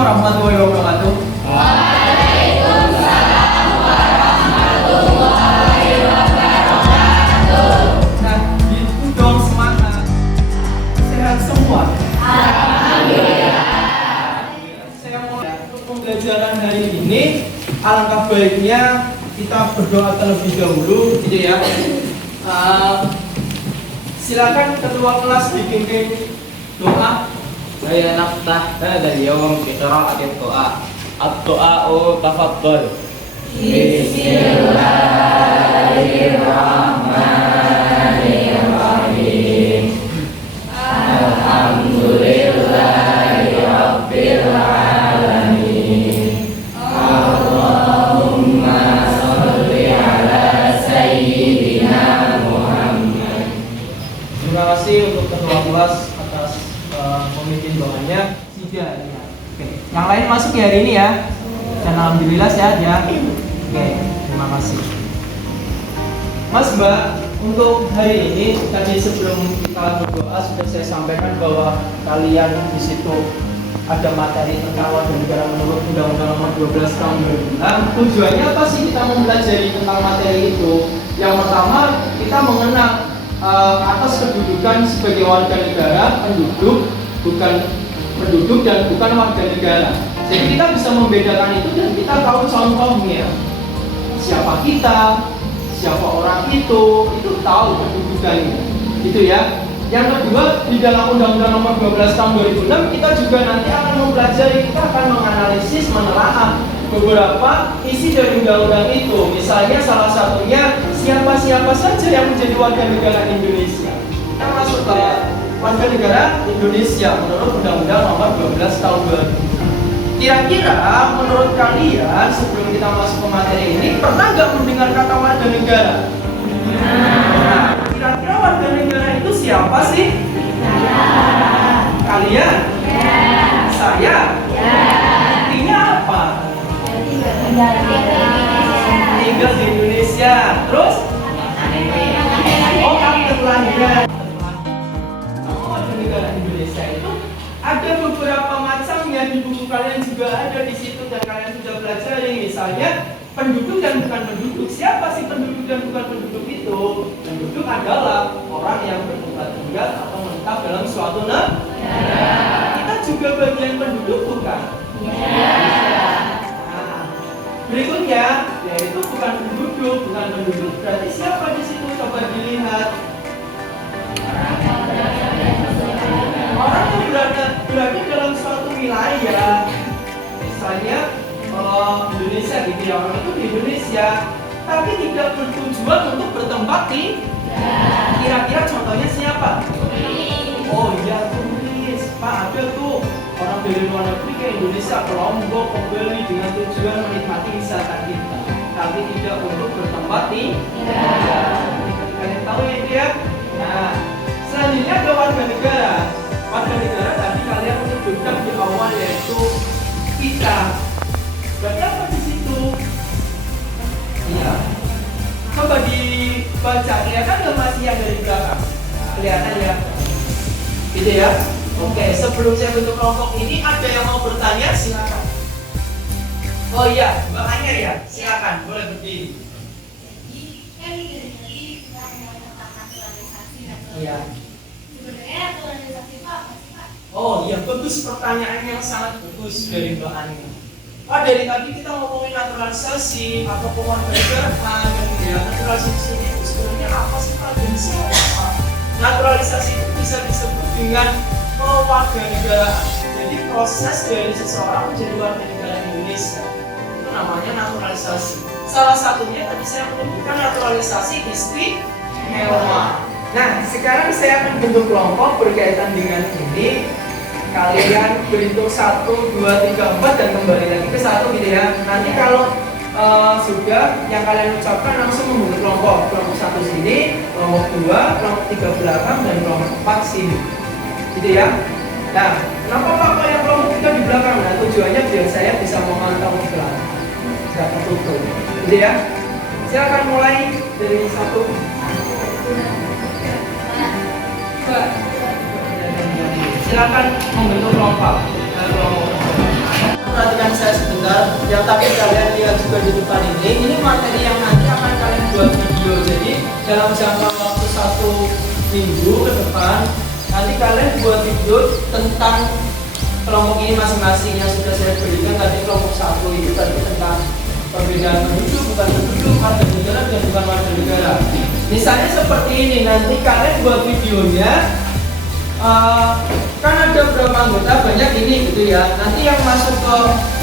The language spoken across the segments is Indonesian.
warahmatullahi wabarakatuh. Nah, gitu dong, semangat. Sehat semua. Saya mau untuk pembelajaran hari ini, alangkah baiknya kita berdoa terlebih dahulu, gitu ya. Silakan ketua kelas dipimpin doa. Saya naftah hadzal yawm bi qira'atil doa. Ad-doa'u tafaddal. Bismillahirrahmanirrahim. Alhamdulillahi rabbil alamin. Allahumma sholli ala sayyidina Muhammad. Terima kasih untuk ketua kelas atas pemimpin doanya. Oke. Yang lain masuk ya hari ini ya. Dan alhamdulillah sehat ya. Oke, terima kasih. Mas Mbak, untuk hari ini tadi sebelum kita berdoa sudah saya sampaikan bahwa kalian di situ ada materi tentang warga negara menurut Undang-Undang Nomor 12 Tahun 2006. Tujuannya apa sih kita mempelajari tentang materi itu? Yang pertama, kita mengenal atas kedudukan sebagai warga negara, penduduk, bukan penduduk dan bukan warga negara. Jadi kita bisa membedakan itu dan kita tahu contohnya. Siapa kita, siapa orang itu tahu kedudukannya. Gitu ya. Yang kedua, di dalam Undang-Undang Nomor 12 Tahun 2006 kita juga nanti akan mempelajari, kita akan menganalisis, menelaah beberapa isi dari undang-undang itu. Misalnya salah satunya siapa-siapa saja yang menjadi warga negara Indonesia. Kita masuk ke warga negara Indonesia menurut Undang-Undang Nomor 12 Tahun 2006. Kira-kira menurut kalian sebelum kita masuk ke materi ini pernah nggak mendengar kata warga negara? Nah, kira-kira warga negara itu siapa sih? Kalian? Saya? Artinya apa? Tinggal di Indonesia. Terus? Oh, akte kelahiran. Warga negara Indonesia itu ada beberapa macamnya, di buku kalian juga ada di situ dan kalian sudah pelajari. Misalnya penduduk dan bukan penduduk. Siapa sih penduduk dan bukan penduduk itu? Penduduk adalah orang yang bertempat tinggal atau menetap dalam suatu negara. Kita juga bagian penduduk bukan? Berikutnya, yaitu bukan penduduk, berarti siapa di situ? Coba dilihat. Orang yang berada dalam suatu wilayah, misalnya Indonesia, gitu ya, orang itu di Indonesia, tapi tidak bertujuan untuk bertempat di. Kira-kira contohnya siapa? Oh iya, turis. Pak, ada tuh orang dari luar negeri ke Indonesia, ke Lombok, ke Bali dengan tujuan menikmati wisata kita, tapi tidak untuk bertempat di. Kalian tahu ya dia? Nah, selanjutnya ada warga negara. Warga negara tadi kalian menyebutkan di awal yaitu kita. Berarti apa di situ? Iya. Coba dibaca, kelihatan nggak masih yang dari belakang? Kelihatan ya? Gitu ya? Oke, sebelum saya bentuk kelompok ini ada yang mau bertanya, silakan. Oh iya, Mbak Anyer ya, silakan, boleh berdiri. Iya. Oh iya, bagus, pertanyaan yang sangat bagus dari Mbak Anyer. Dari tadi kita ngomongin naturalisasi atau kewarganegaraan, ya naturalisasi itu sebenarnya apa sih Pak? Dan siapa? Naturalisasi itu bisa disebut dengan kewarganegaraan. Jadi proses dari seseorang menjadi warga negara Indonesia itu namanya naturalisasi. Salah satunya tadi saya menyebutkan naturalisasi istimewa. Nah, sekarang saya akan bentuk kelompok berkaitan dengan ini. Kalian berhitung 1, 2, 3, 4 dan kembali lagi ke 1 gitu ya. Nanti kalau sudah yang kalian ucapkan langsung membentuk kelompok. Kelompok 1 sini, kelompok 2, kelompok 3 belakang dan kelompok 4 sini. Gitu ya. Nah, kenapa Pak yang kelompok 3 di belakang? Nah, tujuannya biar saya bisa memantau ke belakang. Tidak tertutup. Gitu ya. Silakan mulai dari 1. Silakan membentuk kelompok. perhatikan saya sebentar. Yang tadi kalian lihat juga di depan ini materi yang nanti akan kalian buat video. Jadi dalam jangka waktu 1 minggu ke depan, nanti kalian buat video tentang kelompok ini masing-masing yang sudah saya berikan tadi. Kelompok 1 itu tadi tentang perbedaan penduduk, bukan penduduk, warga negara dan bukan warga negara. Misalnya seperti ini, nanti kalian buat videonya. Kan ada berapa anggota, banyak ini gitu ya. Nanti yang masuk ke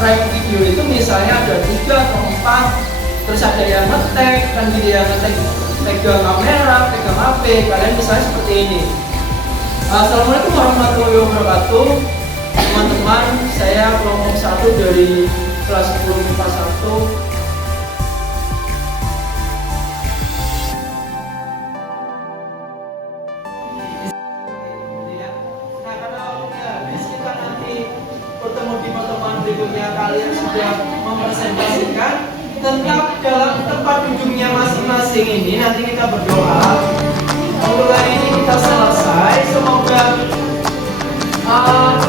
proyek video itu misalnya ada 3 atau 4, terus ada yang ngetek, kan gitu ya, ngetek, pegang kamera, pegang HP. Kalian misalnya seperti ini. Assalamualaikum warahmatullahi wabarakatuh. Teman-teman, saya kelompok 1 dari kelas 10 MIPA 1. Berikutnya kalian sudah mempresentasikan, tetap dalam tempat duduknya masing-masing ini. Nanti kita berdoa untuk hari ini kita selesai. Semoga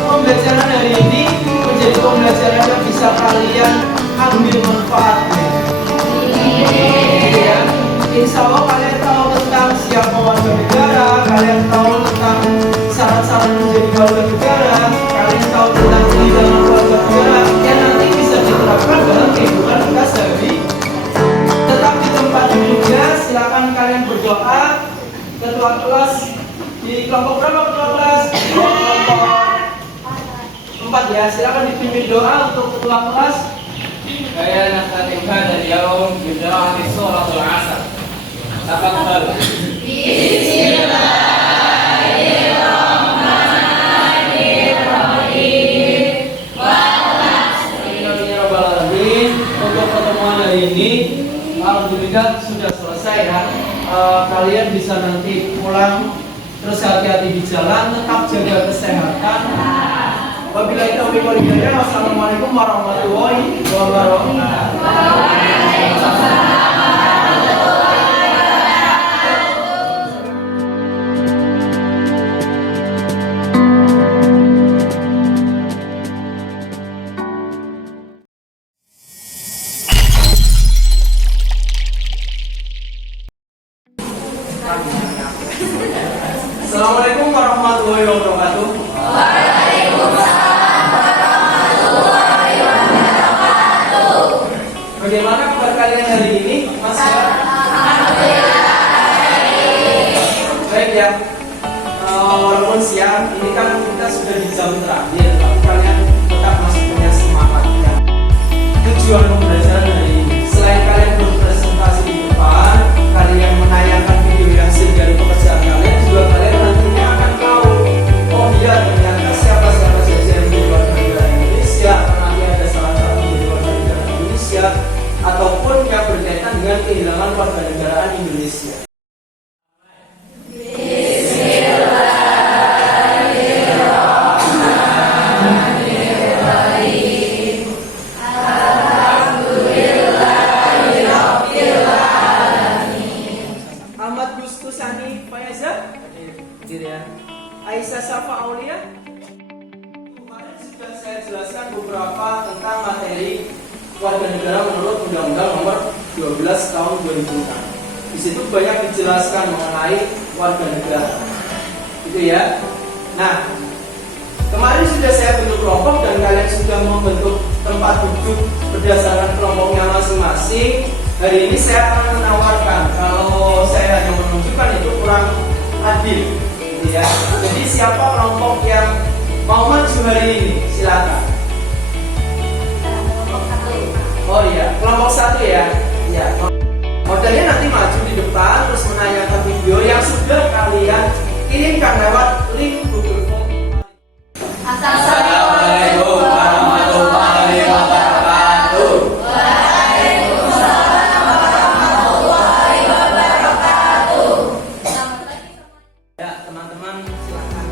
pembelajaran hari ini menjadi pembelajaran yang bisa kalian ambil manfaatnya. Ya, insya Allah kalian tahu tentang siapa warga negara, kalian tahu tentang syarat-syarat menjadi warga negara, kalian tahu tentang kehidupan warga negara yang nanti bisa diterapkan dalam kehidupan kita sehari. Tetap di tempat duduknya, silakan kalian berdoa. Ketua kelas di kelompok berapa ketua kelas? Kelompok 4 ya, silakan dipimpin doa untuk ketua kelas. Saya nastatim hadzal yaum bi qira'ati suratul 'asr. Tafadhal. Untuk pertemuan hari ini, alhamdulillah sudah selesai ya. Kalian bisa nanti pulang, terus hati-hati di jalan, tetap jaga kesehatan. Wabillahi taufiq wal hidayah. Wassalamualaikum warahmatullahi wabarakatuh. Assalamualaikum warahmatullahi wabarakatuh. Bagaimana kabar kalian hari ini? Mas ya? Baik ya. Walaupun siang, ini kan kita sudah di jam terakhir, tapi kalian tetap masih punya semangat ya. Tujuan pembelajaran hari ini, selain kalian berpresentasi di depan, kalian menayangkan video yang hasil dari pekerjaan kalian, juga kalian nantinya akan tahu, oh iya ternyata siapa-siapa saja yang menjadi warga negara Indonesia, nanti ada salah satu menjadi warga negara Indonesia, ataupun yang berkaitan dengan kehilangan warga negaraan Indonesia. Ahmad Gustusani Fayaza, gitu ya. Aisyah Safa Aulia. Kemarin sudah saya jelaskan beberapa tentang materi warga negara menurut Undang-Undang Nomor 12 Tahun 2006. Di situ banyak dijelaskan mengenai warga negara, gitu ya. Nah, kemarin sudah saya bentuk kelompok dan kalian sudah membentuk tempat duduk berdasarkan kelompoknya masing-masing. Hari ini saya akan menawarkan, kalau saya hanya menunjukkan itu kurang adil, gitu ya. Jadi siapa kelompok yang mau maju hari ini? Silakan. Oh iya, kelompok 1 ya. Ya. Modelnya nanti maju di depan terus menanyakan video yang sudah kalian kirimkan lewat link Google Form. Assalamualaikum warahmatullahi wabarakatuh. Ya, teman-teman silakan.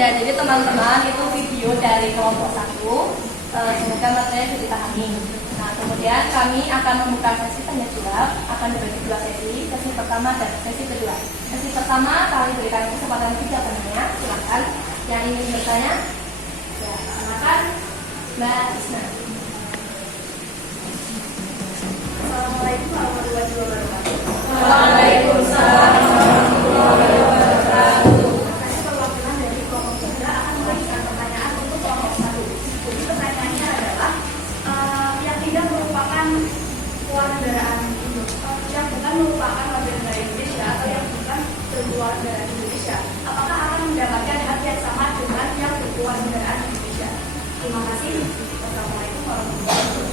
Ya, jadi teman-teman itu video dari kelompok 1. Semoga materinya bisa dipahami. Nah, kemudian kami akan membuka sesi tanya jawab, akan dibagi 2 sesi, sesi pertama dan sesi kedua. Sesi pertama kami berikan kesempatan 3 penanya, silakan. Yang ingin bertanya, ya silakan Mbak Isna. Assalamualaikum warahmatullahi wabarakatuh. Waalaikumsalam warahmatullahi wabarakatuh. Saya perwakilan dari kelompok 3 akan memberikan pertanyaan untuk kelompok 1. Jadi pertanyaannya adalah yang tidak merupakan kewarganegaraan yang bukan merupakan warga negara Indonesia atau yang bukan berkewarganegaraan Indonesia, apakah akan mendapatkan hak yang sama dengan yang berkewarganegaraan Indonesia? Terima kasih. Wassalamualaikum warahmatullahi wabarakatuh.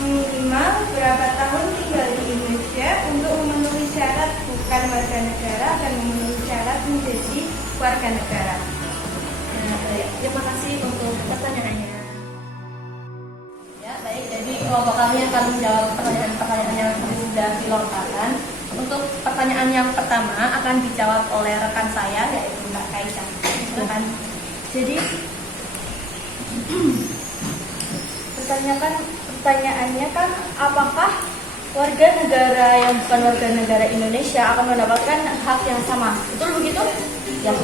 Minimal berapa tahun tinggal di Indonesia untuk memenuhi syarat bukan warga negara dan memenuhi syarat menjadi warga negara? Terima kasih untuk pertanyaannya. Ya, baik. Jadi kelompok kami akan menjawab pertanyaan-pertanyaan yang sudah dilontarkan. Untuk pertanyaan yang pertama akan dijawab oleh rekan saya, yaitu Mbak Kaisa. Silakan. Jadi pertanyaannya kan, apakah warga negara yang bukan warga negara Indonesia akan mendapatkan hak yang sama? Betul begitu? Ya,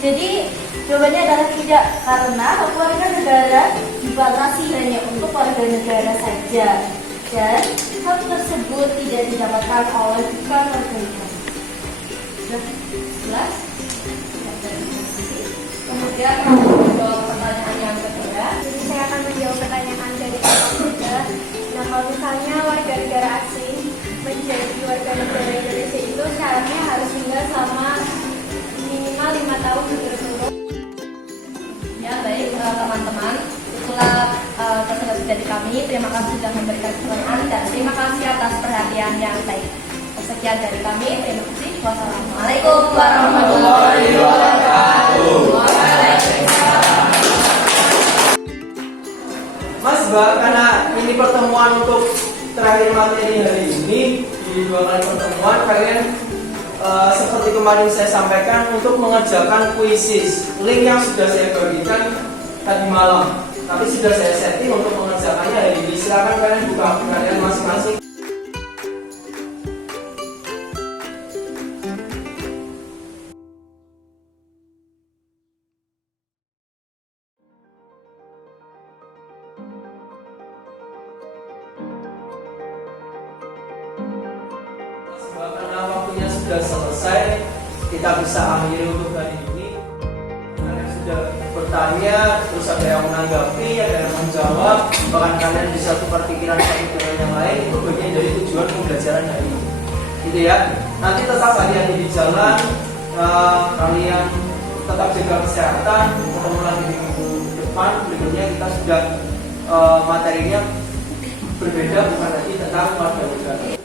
Jadi jawabannya adalah tidak, karena hak warga negara dibatasi hanya untuk warga negara saja, dan hak tersebut tidak didapatkan oleh bukan warga negara. sudah jelas. Kemudian kami menjawab pertanyaan yang kedua. Jadi saya akan menjawab pertanyaan dari kelompok 3. Nah, kalau misalnya warga negara asing menjadi warga negara Indonesia itu syaratnya harus tinggal selama minimal 5 tahun berturut-turut. Ya, baik teman-teman. Itulah presentasi dari kami. Terima kasih sudah memberikan pertanyaan dan terima kasih atas perhatian yang baik. Sekian dari kami. Terima kasih. Wassalamualaikum warahmatullahi wabarakatuh. Mas Mbak, karena ini pertemuan untuk terakhir materi hari ini, di 2 kali pertemuan kalian seperti kemarin saya sampaikan untuk mengerjakan kuisis. Link yang sudah saya bagikan tadi malam, tapi sudah saya setting untuk mengerjakannya hari ini. Silakan kalian buka kalian masing-masing. Karena waktunya sudah selesai, kita bisa akhiri untuk hari ini. Kalian sudah bertanya, terus ada yang menanggapi, ada yang menjawab, bahkan kalian bisa tukar pikiran satu dengan yang lain. Itu bagian dari tujuan pembelajaran hari ini, gitu ya. Nanti tetap hati-hati di jalan, kalian tetap jaga kesehatan. Ketemu lagi di minggu depan. Berikutnya kita sudah materinya berbeda, bukan lagi tentang warga negara.